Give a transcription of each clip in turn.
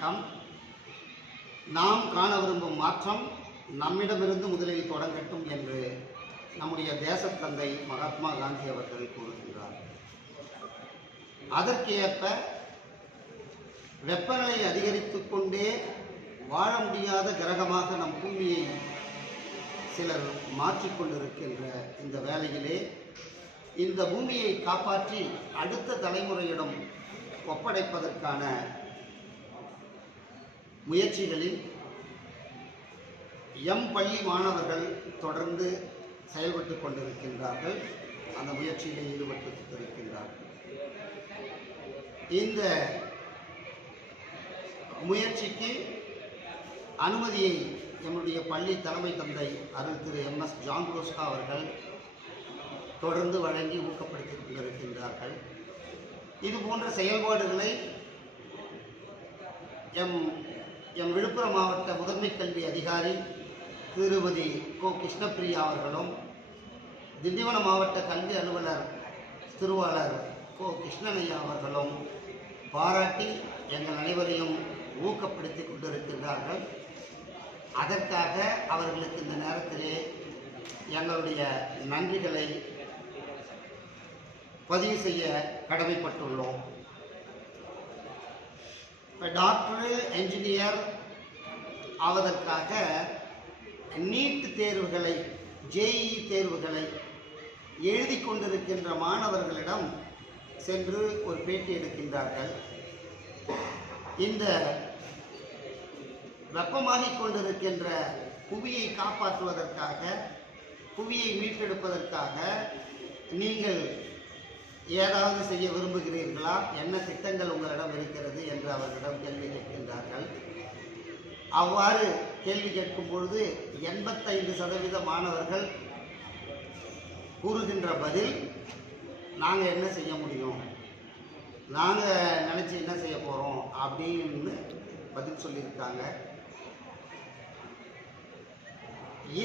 வணக்கம். நாம் காண விரும்பும் மாற்றம் நம்மிடமிருந்து முதலில் தொடங்கட்டும் என்று நம்முடைய தேசத்தந்தை மகாத்மா காந்தி அவர்கள் கூறுகின்றார். அதற்கு ஏற்ப வெப்பநிலை அதிகரித்து கொண்டே வாழ முடியாத கிரகமாக நம் பூமியை சிலர் மாற்றிக்கொண்டிருக்கின்ற இந்த வேளையிலே இந்த பூமியை காப்பாற்றி அடுத்த தலைமுறையிடம் ஒப்படைப்பதற்கான முயற்சிகளில் பள்ளி மாணவர்கள் தொடர்ந்து செயல்பட்டு கொண்டிருக்கின்றார்கள். அந்த முயற்சியில் ஈடுபட்டு கொண்டிருக்கின்றார்கள். இந்த முயற்சிக்கு அனுமதியை என்னுடைய பள்ளி தலைமை தந்தை அருள் திரு MS ஜான் ரோஸ்கா அவர்கள் தொடர்ந்து வழங்கி ஊக்கப்படுத்தி கொண்டிருக்கின்றார்கள். இது போன்ற செயல்பாடுகளை எம் விழுப்புரம் மாவட்ட முதன்மை கல்வி அதிகாரி திருமதி கோ கிருஷ்ணப்பிரியா அவர்களும், திண்டிவனம் மாவட்ட கல்வி அலுவலர் திருவாளர் கோ கிருஷ்ணனையா அவர்களும் பாராட்டி எங்கள் அனைவரையும் ஊக்கப்படுத்தி கொண்டிருக்கின்றார்கள். அதற்காக அவர்களுக்கு இந்த நேரத்திலே எங்களுடைய நன்றிகளை பதிவு செய்ய கடமைப்பட்டுள்ளோம். டாக்டர், என்ஜினியர் ஆவதற்காக நீட் தேர்வுகளை, JEE தேர்வுகளை எழுதி கொண்டிருக்கின்ற மாணவர்களிடம் சென்று ஒரு பேட்டி எடுக்கின்றார்கள். இந்த வெப்பமாகிக் கொண்டிருக்கின்ற புவியை காப்பாற்றுவதற்காக, புவியை மீட்டெடுப்பதற்காக நீங்கள் ஏதாவது செய்ய விரும்புகிறீர்களா? என்ன திட்டங்கள் உங்களிடம் இருக்கிறது என்று அவர்களிடம் கேள்வி கேட்கின்றார்கள். அவ்வாறு கேள்வி கேட்கும் பொழுது 85% மாணவர்கள் கூறுகின்ற பதில், நாங்கள் என்ன செய்ய முடியும், நாங்கள் நினச்சி என்ன செய்ய போகிறோம் அப்படின்னு பதில் சொல்லியிருக்காங்க.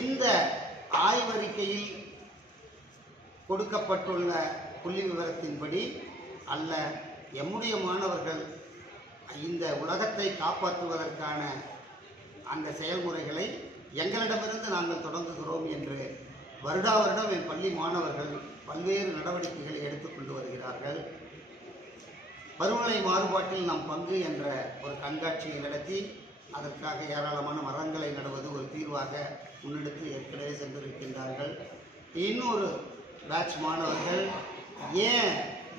இந்த ஆய்வறிக்கையில் கொடுக்கப்பட்டுள்ள புள்ளி விவரத்தின்படி அல்ல, எம்முடைய மாணவர்கள் இந்த உலகத்தை காப்பாற்றுவதற்கான அந்த செயல்முறைகளை எங்களிடமிருந்து நாங்கள் தொடங்குகிறோம் என்று வருடா வருடம் என் பள்ளி மாணவர்கள் பல்வேறு நடவடிக்கைகளை எடுத்துக்கொண்டு வருகிறார்கள். பருவநிலை மாறுபாட்டில் நம் பங்கு என்ற ஒரு கண்காட்சியை நடத்தி அதற்காக ஏராளமான மரங்களை நடுவது ஒரு தீர்வாக முன்னெடுத்து ஏற்கனவே சென்றிருக்கின்றார்கள். இன்னொரு பேட்ச் மாணவர்கள் ஏன்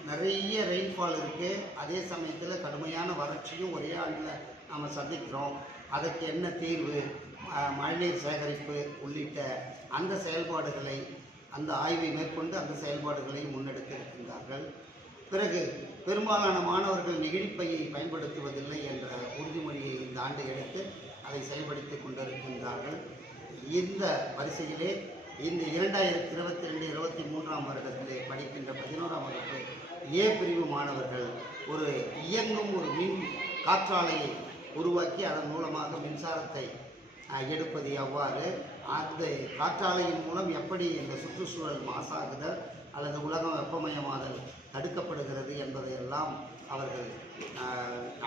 நிறைய ரெயின்ஃபால் இருக்குது, அதே சமயத்தில் கடுமையான வறட்சியும் ஒரே ஆண்டில் நாம் சந்திக்கிறோம், அதற்கு என்ன தீர்வு, மழைநீர் சேகரிப்பு உள்ளிட்ட அந்த செயல்பாடுகளை, அந்த ஆய்வை மேற்கொண்டு அந்த செயல்பாடுகளை முன்னெடுக்க இருக்கின்றார்கள். பிறகு பெரும்பாலான மாணவர்கள் நெகிழிப்பையை பயன்படுத்துவதில்லை என்ற உறுதிமொழியை இந்த ஆண்டு எடுத்து அதை செயல்படுத்தி கொண்டிருக்கின்றார்கள். இந்த வரிசையிலே இந்த 2022-23 வருடத்திலே படிக்கின்ற 11ஆம் வகுப்பு A பிரிவு மாணவர்கள் ஒரு இயங்கும் ஒரு மின் காற்றாலையை உருவாக்கி அதன் மூலமாக மின்சாரத்தை எடுப்பது எவ்வாறு, அந்த காற்றாலையின் மூலம் எப்படி இந்த சுற்றுச்சூழல் மாசாகுதல் அல்லது உலகம் வெப்பமயமாதல் தடுக்கப்படுகிறது என்பதையெல்லாம் அவர்கள்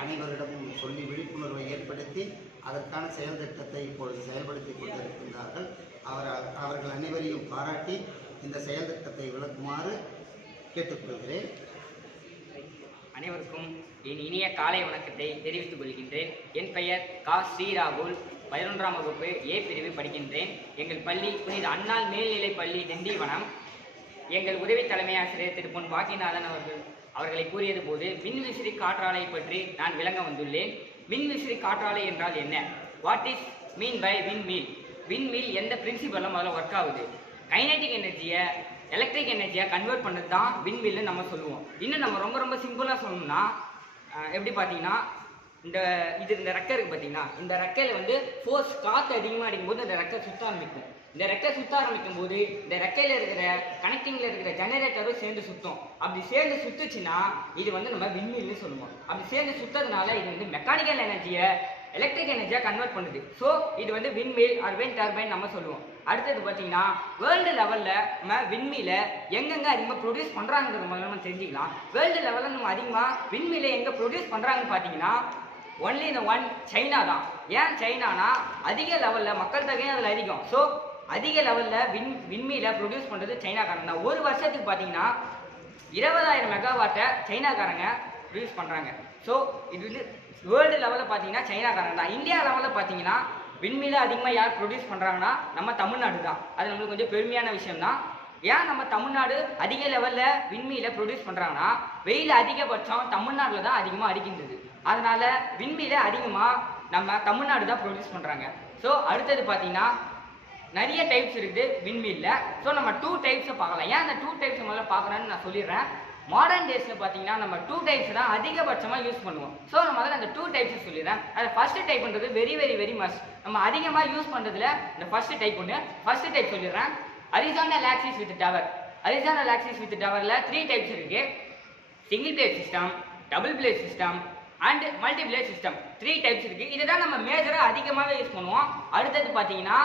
அனைவரிடமும் சொல்லி விழிப்புணர்வை ஏற்படுத்தி அதற்கான செயல் திட்டத்தை இப்பொழுது செயல்படுத்தி கொண்டிருக்கின்றார்கள். அவர்கள் அனைவரையும் பாராட்டி இந்த செயல் திட்டத்தை விளக்குமாறு கேட்டுக்கொள்கிறேன். அனைவருக்கும் என் இனிய காலை வணக்கத்தை தெரிவித்துக் கொள்கின்றேன். என் பெயர் கா. ஸ்ரீராகுல், 11ஆம் வகுப்பு A பிரிவு படிக்கின்றேன். எங்கள் பள்ளி புனித அன்னாள் மேல்நிலைப் பள்ளி திண்டிவனம். எங்கள் உதவி தலைமை ஆசிரியர் திரு பொன் பாக்கியநாதன் அவர்களை கூறியது போது மின்விசிறி காற்றாலை பற்றி நான் விளங்க வந்துள்ளேன். மின்விசிறி காற்றாலை என்றால் என்ன? What is mean by windmill? Windmill எந்த பிரின்சிபலும் அதில் ஒர்க் ஆகுது? கைனட்டிக் எனர்ஜியை எலக்ட்ரிக் எனர்ஜியை கன்வெர்ட் பண்ணது தான் விண்மீல்னு நம்ம சொல்லுவோம். இன்னும் நம்ம ரொம்ப சிம்பிளாக சொல்லணும்னா எப்படி பார்த்தீங்கன்னா, இந்த ரெக்கை இருக்குது பார்த்தீங்கன்னா, இந்த ரெக்கையில் ஃபோர்ஸ் காற்று அதிகமாக அடிக்கும்போது இந்த ரெக்கை சுற்ற ஆரம்பிக்கும். இந்த ரெக்கை சுற்ற ஆரம்பிக்கும் போது இந்த ரெக்கையில் இருக்கிற கனெக்டிங்கில் இருக்கிற ஜெனரேட்டரும் சேர்ந்து சுற்றும். அப்படி சேர்ந்து சுற்றுச்சுன்னா இது நம்ம விண்மீல்னு சொல்லுவோம். அப்படி சேர்ந்து சுற்றதுனால இது மெக்கானிக்கல் எனர்ஜியை எலக்ட்ரிக் எனர்ஜியாக கன்வெர்ட் பண்ணுது. ஸோ இது விண்மீல் ஆர் விண்ட் டர்பைன் நம்ம சொல்லுவோம். அடுத்தது பார்த்தீங்கன்னா, வேர்ல்டு லெவலில் நம்ம விண்மீலை எங்கெங்கே அதிகமாக ப்ரொடியூஸ் பண்ணுறாங்கிறது முதல்ல நம்ம தெரிஞ்சுக்கலாம். வேர்ல்டு லெவலில் நம்ம அதிகமாக விண்மீலை எங்கே ப்ரொடியூஸ் பண்ணுறாங்கன்னு பார்த்தீங்கன்னா, ஒன்லி இந்த ஒன் சைனா தான். ஏன் சைனானா அதிக லெவலில் மக்கள் தொகையும் அதில் அதிகம். ஸோ அதிக லெவலில் விண்மீலை ப்ரொடியூஸ் பண்ணுறது சைனாக்காரங்க தான். ஒரு வருஷத்துக்கு பார்த்தீங்கன்னா 20,000 மெகாவாட்டை சைனாக்காரங்க ப்ரொடியூஸ் பண்ணுறாங்க. ஸோ இது வந்து வேர்ல்டு லெவலில் பார்த்தீங்கன்னா சைனாக்காரங்க தான். இந்தியா லெவலில் பார்த்தீங்கன்னா விண்மீலை அதிகமாக யார் ப்ரொடியூஸ் பண்ணுறாங்கன்னா நம்ம தமிழ்நாடு தான். அது நம்மளுக்கு கொஞ்சம் பெருமையான விஷயம் தான். ஏன் நம்ம தமிழ்நாடு அதிக லெவலில் விண்மீலை ப்ரொடியூஸ் பண்ணுறாங்கன்னா வெயில் அதிகபட்சம் தமிழ்நாட்டில் தான் அதிகமாக அடிக்கின்றது. அதனால விண்மீலை அதிகமாக நம்ம தமிழ்நாடு தான் ப்ரொடியூஸ் பண்ணுறாங்க. ஸோ அடுத்தது பார்த்தீங்கன்னா நிறைய டைப்ஸ் இருக்குது விண்மீலில். ஸோ நம்ம 2 டைப்ஸை பார்க்கலாம். ஏன் அந்த 2 டைப்ஸ் முதல்ல பார்க்குறேன்னு நான் சொல்லிடுறேன். மாடர்ன் டேஸில் பார்த்தீங்கன்னா நம்ம 2 டைப்ஸ் தான் அதிகபட்சமாக யூஸ் பண்ணுவோம். ஸோ நம்ம முதல்ல அந்த 2 டைப்ஸை சொல்லிடுறேன். அது ஃபர்ஸ்ட் டைப்ன்றது வெரி வெரி வெரி மஸ்ட். நம்ம அதிகமாக யூஸ் பண்ணுறதுல இந்த ஃபர்ஸ்ட் டைப் ஒன்று. ஃபர்ஸ்ட் டைப் சொல்லிடுறேன். Horizontal axis with tower. Horizontal axis with டவரில் 3 டைப்ஸ் இருக்குது. Single blade system, double blade system and multi blade system. 3 types இருக்குது. இதை தான் நம்ம மேஜராக அதிகமாகவே யூஸ் பண்ணுவோம். அடுத்தது பார்த்தீங்கன்னா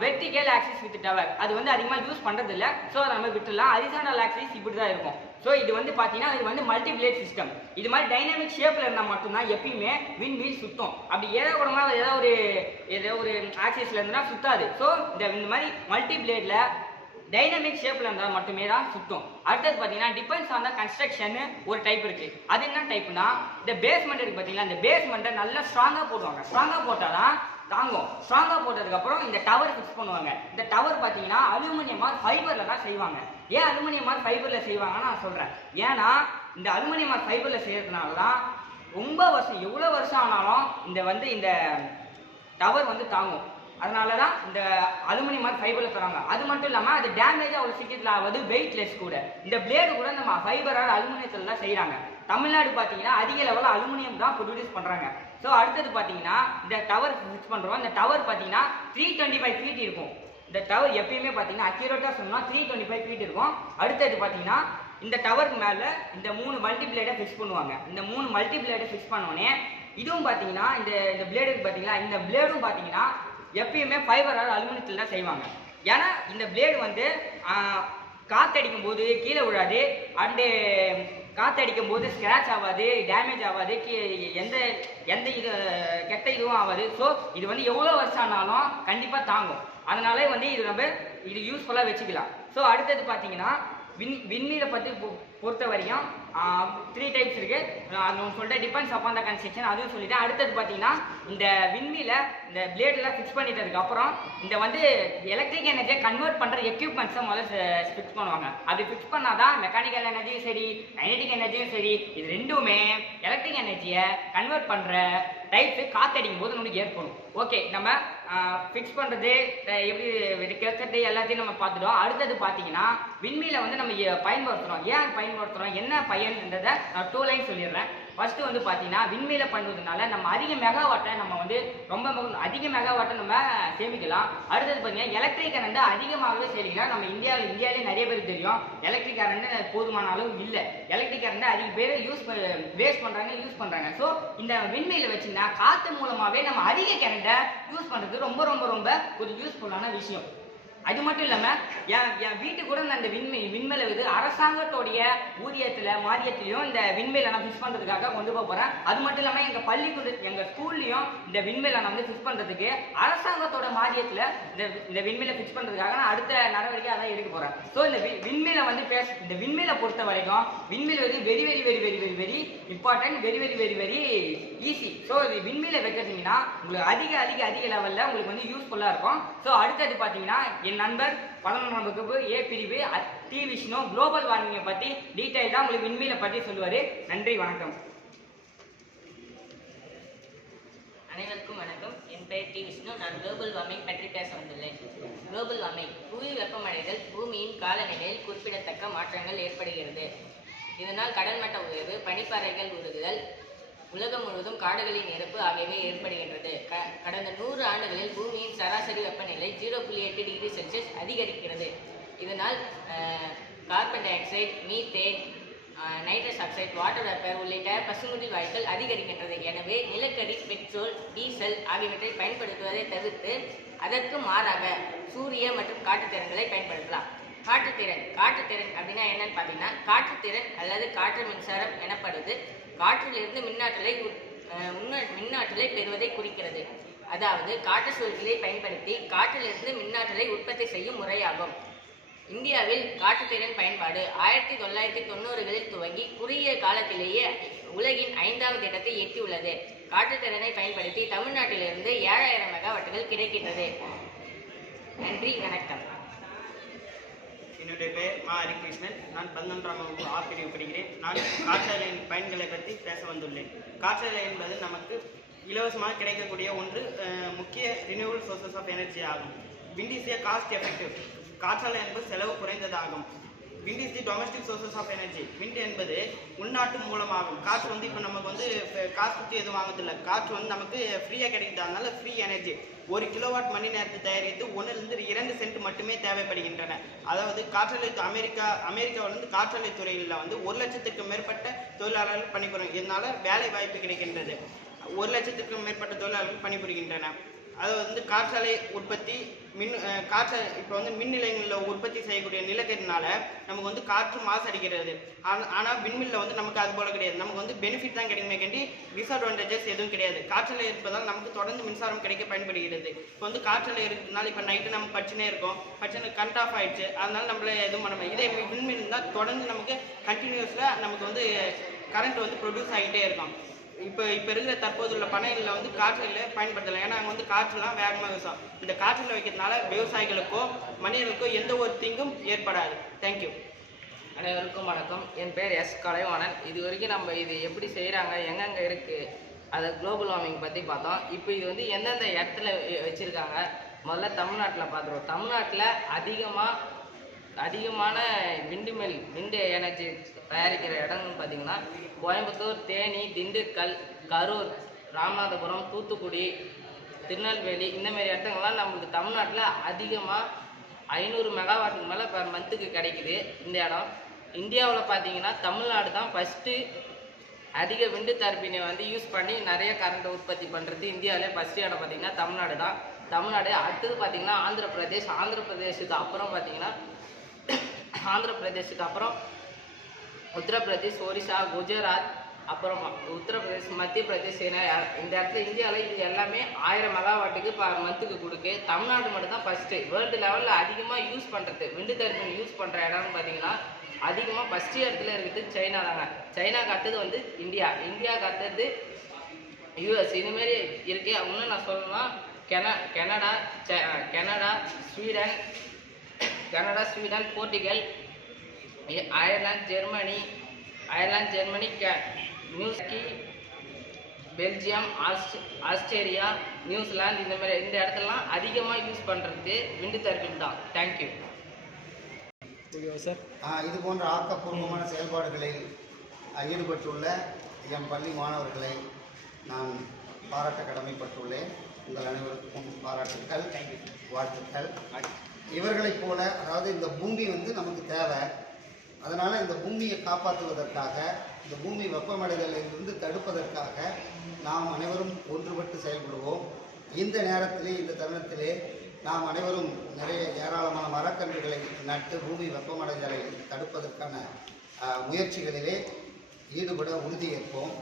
வெர்டிகல் ஆக்சிஸ் வித் டவர். அது வந்து அதிகமாக யூஸ் பண்ணுறது இல்லை. ஸோ அதை நம்ம விட்டுடலாம். ஹரிசாண்டல் ஆக்சிஸ் இப்படி தான் இருக்கும். ஸோ இது வந்து பார்த்தீங்கன்னா இது வந்து மல்டி பிளேட் சிஸ்டம். இது மாதிரி டைனமிக் ஷேப்பில் இருந்தால் மட்டும்தான் எப்பயுமே விண்மீல் சுத்தம். அப்படி ஏதோ ஒரு ஆக்சிஸில் இருந்தால் சுத்தாது. ஸோ இந்த மாதிரி மல்டி பிளேடில் டைனமிக் ஷேப்பில் இருந்தால் மட்டுமே தான் சுத்தம். அடுத்தது பார்த்தீங்கன்னா டிபெண்ட்ஸ் ஆன் த கன்ஸ்ட்ரக்ஷன் ஒரு டைப் இருக்குது. அது என்ன டைப்னா இந்த பேஸ்மெண்ட் இருக்குது பார்த்தீங்களா, இந்த பேஸ்மெண்ட்டை நல்லா ஸ்ட்ராங்காக போடுவாங்க. ஸ்ட்ராங்காக போட்டால் தான் தாங்கும். ஸ்ட்ராங்காக போட்டதுக்கப்புறம் இந்த டவர் ஃபிக்ஸ் பண்ணுவாங்க. இந்த டவர் பார்த்தீங்கன்னா அலுமினியம் ஆர் ஃபைபரில் தான் செய்வாங்க. ஏன் அலுமினியம் ஆர் ஃபைபரில் செய்வாங்கன்னு நான் சொல்கிறேன். ஏன்னா இந்த அலுமினியம் ஆர் ஃபைபரில் செய்யறதுனால தான் ரொம்ப வருஷம் எவ்வளோ வருஷம் ஆனாலும் இந்த டவர் வந்து தாங்கும். அதனால தான் இந்த அலுமினியம் ஆர் ஃபைபரில் தராங்க. அது மட்டும் இல்லாமல் அது டேமேஜ் அவ்வளோ சீக்கிரத்தில் ஆகுது, வெயிட்லெஸ் கூட. இந்த பிளேடு கூட நம்ம ஃபைபர் ஆர் அலுமினியத்தில் தான் செய்கிறாங்க. தமிழ்நாடு பார்த்தீங்கன்னா அதிக லெவலில் அலுமினியம் தான் ப்ரொடியூஸ் பண்ணுறாங்க. ஸோ அடுத்தது பார்த்தீங்கன்னா இந்த டவர் ஃபிக்ஸ் பண்ணுறோம். இந்த டவர் பார்த்தீங்கன்னா 325 ஃபீட் இருக்கும். இந்த டவர் எப்பயுமே பார்த்தீங்கன்னா அக்யூரேட்டாக சொன்னால் 325 ஃபீட் இருக்கும். அடுத்தது பார்த்தீங்கன்னா இந்த டவருக்கு மேலே இந்த 3 மல்டி பிளேடை ஃபிக்ஸ் பண்ணுவாங்க. இந்த 3 மல்டி பிளேடை ஃபிக்ஸ் பண்ணோடனே இதுவும் பார்த்தீங்கன்னா இந்த பிளேடுக்கு பார்த்தீங்கன்னா இந்த பிளேடும் பார்த்தீங்கன்னா எப்பயுமே ஃபைபர் ஆர் அலுமினியத்தில் தான் செய்வாங்க. ஏன்னா இந்த பிளேடு வந்து காற்றடிக்கும் போது கீழே விழாது, அண்டு காற்றடிக்கும் போது ஸ்க்ராட்ச் ஆகாது, டேமேஜ் ஆகாது, எந்த இது கெட்ட இதுவும் ஆகாது. ஸோ இது வந்து எவ்வளோ வருஷம் ஆனாலும் கண்டிப்பாக தாங்கும். அதனால வந்து இது யூஸ்ஃபுல்லாக வச்சுக்கலாம். ஸோ அடுத்தது பார்த்தீங்கன்னா விண்மீலை பற்றி பொறுத்த வரையும் 3 டைப்ஸ் இருக்குது. அது ஒன்று சொல்லிட்டு டிபெண்ட்ஸ் அப்பான் த கன்ஸ்ட்ரக்ஷன் அதுவும் சொல்லிட்டேன். அடுத்தது பார்த்தீங்கன்னா இந்த விண்மீலை இந்த பிளேடெலாம் ஃபிக்ஸ் பண்ணிட்டதுக்கப்புறம் இந்த வந்து எலக்ட்ரிக் எனர்ஜியை கன்வெர்ட் பண்ணுற எக்யூப்மெண்ட்ஸை முதல்ல ஃபிக்ஸ் பண்ணுவாங்க. அப்படி ஃபிக்ஸ் பண்ணால் தான் மெக்கானிக்கல் எனர்ஜியும் சரி கைனடிக் எனர்ஜியும் சரி இது ரெண்டுமே எலக்ட்ரிக் எனர்ஜியை கன்வெர்ட் பண்ணுற டைப்பு காற்றடிக்கும் போது நமக்கு ஏற்படும். ஓகே, நம்ம ஃபிக்ஸ் பண்ணுறது எப்படி கேட்கறது எல்லாத்தையும் நம்ம பார்த்துட்டோம். அடுத்தது பார்த்தீங்கன்னா விண்மீலை வந்து நம்ம பயன்படுத்துகிறோம். ஏன் பயன்படுத்துகிறோம், என்ன பயன்ன்றதை நான் 2 லைன் சொல்லிடுறேன். ஃபர்ஸ்ட் வந்து பார்த்தீங்கன்னா விண்மீலை பண்ணுவதனால நம்ம அதிக மெகாவாட்டை நம்ம வந்து ரொம்ப அதிக மெகாவாட்டை நம்ம சேமிக்கலாம். அடுத்தது பார்த்தீங்கன்னா எலக்ட்ரிக் கரண்ட் அதிகமாகவே சேமிக்கலாம். நம்ம இந்தியாவிலே நிறைய பேருக்கு தெரியும் எலக்ட்ரிக் கரண்ட் போதுமான அளவு இல்லை. எலக்ட்ரிக் கரண்ட் அதிக பேர் வேஸ்ட் பண்ணுறாங்க. ஸோ இந்த விண்மீலை வச்சுன்னா காற்று மூலமாகவே நம்ம அதிக கரண்ட்டை யூஸ் பண்ணுறது ரொம்ப ரொம்ப ரொம்ப ஒரு யூஸ்ஃபுல்லான விஷயம். அது மட்டும் இல்லாமல் என் வீட்டுக்கு கூட நான் இந்த விண்மீலை வந்து அரசாங்கத்தோடைய மானியத்திலையும் இந்த விண்மீலை நான் ஃபிக்ஸ் பண்ணுறதுக்காக கொண்டு போகிறேன். அது மட்டும் இல்லாமல் எங்கள் ஸ்கூல்லையும் இந்த விண்மீலை நான் வந்து ஃபிக்ஸ் பண்ணுறதுக்கு அரசாங்கத்தோட மானியத்தில் இந்த விண்மீலை ஃபிக்ஸ் பண்ணுறதுக்காக நான் அடுத்த நடவடிக்கை அதான் எடுக்க போகிறேன். ஸோ இந்த விண்மீலை வந்து இந்த விண்மீலை பொறுத்த வரைக்கும் விண்மீல் வந்து very very very very very very important, very very very very easy. So இது விண்மீலை வைக்கிறீங்கன்னா உங்களுக்கு அதிக லெவலில் உங்களுக்கு வந்து யூஸ்ஃபுல்லாக இருக்கும். ஸோ அடுத்தது பார்த்தீங்கன்னா என் நண்பர் 11ஆம் வகுப்பு ஏ பிரிவு டி விஷ்ணு குளோபல் வார்மிங்கை பற்றி டீட்டெயிலாக உங்களுக்கு விண்மீலை பற்றி சொல்லுவார். நன்றி, வணக்கம். அனைவருக்கும் வணக்கம். என் பெயர் டி விஷ்ணு. நான் குளோபல் வார்மிங் பற்றி பேச வந்துள்ளேன். குளோபல் வார்மிங் புவி வெப்பமடைதல் பூமியின் காலநிலையில் குறிப்பிடத்தக்க மாற்றங்கள் ஏற்படுகிறது. இதனால் கடல் மட்ட உயர்வு, பனிப்பாறைகள் உருகுதல், உலகம் முழுவதும் காடுகளின் இறப்பு ஆகியவை ஏற்படுகின்றது. கடந்த 100 ஆண்டுகளில் பூமியின் சராசரி வெப்பநிலை 0.8 டிகிரி செல்சியஸ் அதிகரிக்கிறது. இதனால் carbon di oxide, methane, nitrous oxide, water vapour உள்ளிட்ட பசுமுடில் வாயுக்கள் அதிகரிக்கின்றது. எனவே நிலக்கரி, பெட்ரோல், டீசல் ஆகியவற்றை பயன்படுத்துவதை தவிர்த்து அதற்கு மாறாக சூரிய மற்றும் காற்றுத்திறன்களை பயன்படுத்தலாம். காற்றுத்திறன் அப்படின்னா என்னன்னு பார்த்தீங்கன்னா காற்றுத்திறன் அல்லது காற்று மின்சாரம் எனப்படுது. காற்றிலிருந்து மின்னாற்றலை மின்னாற்றலை பெறுவதை குறிக்கிறது. அதாவது காற்று சுழற்சியை பயன்படுத்தி காற்றிலிருந்து மின்னாற்றலை உற்பத்தி செய்யும் முறையாகும். இந்தியாவில் காற்றுத்திறன் பயன்பாடு 1990களில் துவங்கி குறுகிய காலத்திலேயே உலகின் 5வது இடத்தை எட்டியுள்ளது. காற்றுத்திறனை பயன்படுத்தி தமிழ்நாட்டிலிருந்து 7000 மெகாவாட்டுகள் கிடைக்கின்றது. நன்றி, வணக்கம். என்னுடைய பெயர் மா ஹரிகிருஷ்ணன். நான் 11ஆம் வகுப்பு ஆ பிரிவு படிக்கிறேன். நான் காற்றாலையின் பயன்களை பற்றி பேச வந்துள்ளேன். காற்றாலை என்பது நமக்கு இலவசமாக கிடைக்கக்கூடிய ஒன்று முக்கிய ரினியூவல் சோர்சஸ் ஆஃப் எனர்ஜி ஆகும். Wind is a cost effective. காற்றாலை என்பது செலவு குறைந்ததாகும். Wind is the domestic sources of energy. Wind என்பது உள்நாட்டு மூலமாகும். காற்று வந்து இப்போ நமக்கு வந்து காசு கொடுத்து எதுவும் வாங்குறதில்லை. காற்று வந்து நமக்கு ஃப்ரீயாக கிடைக்குது. அதனால ஃப்ரீ எனர்ஜி. 1 கிலோவாட் மணி நேரத்தை தயாரித்து 1லிருந்து 2 சென்ட் மட்டுமே தேவைப்படுகின்றன. அதாவது காற்றாலை அமெரிக்காவிலிருந்து காற்றாலை துறையில் வந்து 1 லட்சத்துக்கும் மேற்பட்ட தொழிலாளர்கள் பணிபுரியும். இதனால வேலை வாய்ப்பு கிடைக்கின்றது. 1 லட்சத்துக்கும் மேற்பட்ட தொழிலாளர்கள் பணிபுரிகின்றன. அது வந்து காற்றாலை உற்பத்தி இப்போ வந்து மின் நிலையங்களில் உற்பத்தி செய்யக்கூடிய நிலக்கரினால நமக்கு வந்து காற்று மாசடைகிறது. ஆனால் விண்மில்ல வந்து நமக்கு அது போல கிடையாது. நமக்கு வந்து பெனிஃபிட் தான் கிடைக்குமே கண்டி டிஸ்அட்வான்டேஜஸ் எதுவும் கிடையாது. காற்றாலை இருப்பதால் நமக்கு தொடர்ந்து மின்சாரம் கிடைக்க பயன்படுகிறது. இப்போ வந்து காற்றாலை இருக்கிறதுனால இப்போ நைட்டு நம்ம படிச்சுனே இருக்கோம். படிச்சுன்னு கரண்ட் ஆஃப் ஆயிடுச்சு. அதனால நம்மள எதுவும் பண்ண முடியாது. இதே விண்மில் இருந்தால் தொடர்ந்து நமக்கு கண்டினியூஸாக நமக்கு வந்து கரண்ட் வந்து ப்ரொடியூஸ் ஆகிட்டே இருக்கும். இப்போ இருக்கிற தற்போதுள்ள பண்ணைகளில் வந்து காற்றில் பயன்படுத்தலாம். ஏன்னா அங்கே வந்து காற்றுலாம் வேகமாக வீசும். இந்த காற்றில் வைக்கிறதுனால விவசாயிகளுக்கோ மனிதர்களுக்கோ எந்த ஒரு தீங்கும் ஏற்படாது. தேங்க்யூ. அனைவருக்கும் வணக்கம். என் பேர் எஸ் கலைவாணன். இது வரைக்கும் நம்ம இது எப்படி செய்கிறாங்க, எங்கெங்கே இருக்குது, அதை குளோபல் வார்மிங் பற்றி பார்த்தோம். இப்போ இது வந்து எந்தெந்த இடத்துல வச்சுருக்காங்க, முதல்ல தமிழ்நாட்டில் பார்த்துருவோம். தமிழ்நாட்டில் அதிகமான விண்டு எனர்ஜி தயாரிக்கிற இடம்னு பார்த்தீங்கன்னா கோயம்புத்தூர், தேனி, திண்டுக்கல், கரூர், ராமநாதபுரம், தூத்துக்குடி, திருநெல்வேலி, இந்தமாரி இடத்துங்கள்லாம் நம்மளுக்கு தமிழ்நாட்டில் அதிகமாக 500 மெகாவாட்டுக்கு மேலே பர் மந்த்துக்கு கிடைக்குது. இந்த இடம் இந்தியாவில் பார்த்தீங்கன்னா தமிழ்நாடு தான் ஃபஸ்ட்டு அதிக விண்டு டர்பைனை வந்து யூஸ் பண்ணி நிறைய கரண்ட்டை உற்பத்தி பண்ணுறது. இந்தியாவிலே ஃபஸ்ட்டு இடம் பார்த்திங்கன்னா தமிழ்நாடு தான். தமிழ்நாடு அடுத்தது பார்த்திங்கன்னா ஆந்திரப்பிரதேஷுக்கு அப்புறம் பார்த்திங்கன்னா உத்தரப்பிரதேஷ், ஒரிசா, குஜராத், அப்புறம் உத்தரப்பிரதேஷ், மத்திய பிரதேஷ், இந்த இடத்துல இந்தியாவில் இது எல்லாமே 1000 மெகாவாட்டுக்கு பர் மந்த்துக்கு கொடுக்கு. தமிழ்நாடு மட்டும் தான் ஃபஸ்ட்டு வேர்ல்டு லெவலில் அதிகமாக யூஸ் பண்ணுறது விண்டு டர்பைன் யூஸ் பண்ணுற இடம்னு பார்த்தீங்கன்னா அதிகமாக ஃபஸ்ட்டு இடத்துல இருக்குது சைனா தாங்க. சைனாக்கு அடுத்தது வந்து இந்தியாவுக்கு அடுத்தது யூஎஸ். இதுமாரி இருக்கு. இன்னும் நான் சொல்லணும்னா Canada, Sweden, Portugal, Ireland, Germany, New Zealand, Belgium, Australia, New Zealand, இந்த இடத்துலலாம் அதிகமாக யூஸ் பண்ணுறது விண்டு டர்பைன் தான். தேங்க்யூ. இது போன்ற ஆக்கப்பூர்வமான செயல்பாடுகளில் ஈடுபட்டுள்ள என் பள்ளி மாணவர்களை நான் பாராட்ட கடமைப்பட்டுள்ளேன். உங்கள் அனைவருக்கும் பாராட்டுக்கள், வாழ்த்துக்கள். இவர்களைப் போல, அதாவது இந்த பூமி வந்து நமக்கு தேவை. அதனால் இந்த பூமியை காப்பாற்றுவதற்காக, இந்த பூமி வெப்பமடைதலிலிருந்து தடுப்பதற்காக நாம் அனைவரும் ஒன்றுபட்டு செயல்படுவோம். இந்த நேரத்திலே, இந்த தருணத்திலே நாம் அனைவரும் ஏராளமான மரக்கன்றுகளை நட்டு பூமி வெப்பமடைதலை தடுப்பதற்கான முயற்சிகளிலே ஈடுபட உறுதியேற்போம்.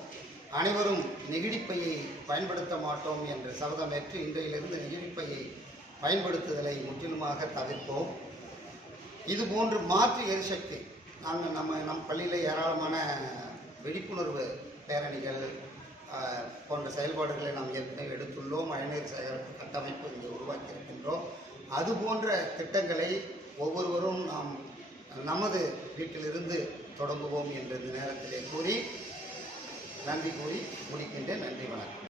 அனைவரும் நெகிழிப்பையை பயன்படுத்த மாட்டோம் என்று சபதமேற்று இன்றையிலிருந்து நெகிழிப்பையை பயன்படுத்துதலை முற்றிலுமாக தவிர்ப்போம். இதுபோன்று மாற்று எரிசக்தி நம் பள்ளியில் ஏராளமான விழிப்புணர்வு பேரணிகள் போன்ற செயல்பாடுகளை நாம் ஏற்கனவே எடுத்துள்ளோம். மழைநீர் சேகரிப்பு கட்டமைப்பு இங்கே உருவாக்கி இருக்கின்றோம். அதுபோன்ற திட்டங்களை ஒவ்வொருவரும் நாம் நமது வீட்டிலிருந்து தொடங்குவோம் என்று இந்த நேரத்திலே கூறி நன்றி கூறி முடிக்கின்றேன். நன்றி, வணக்கம்.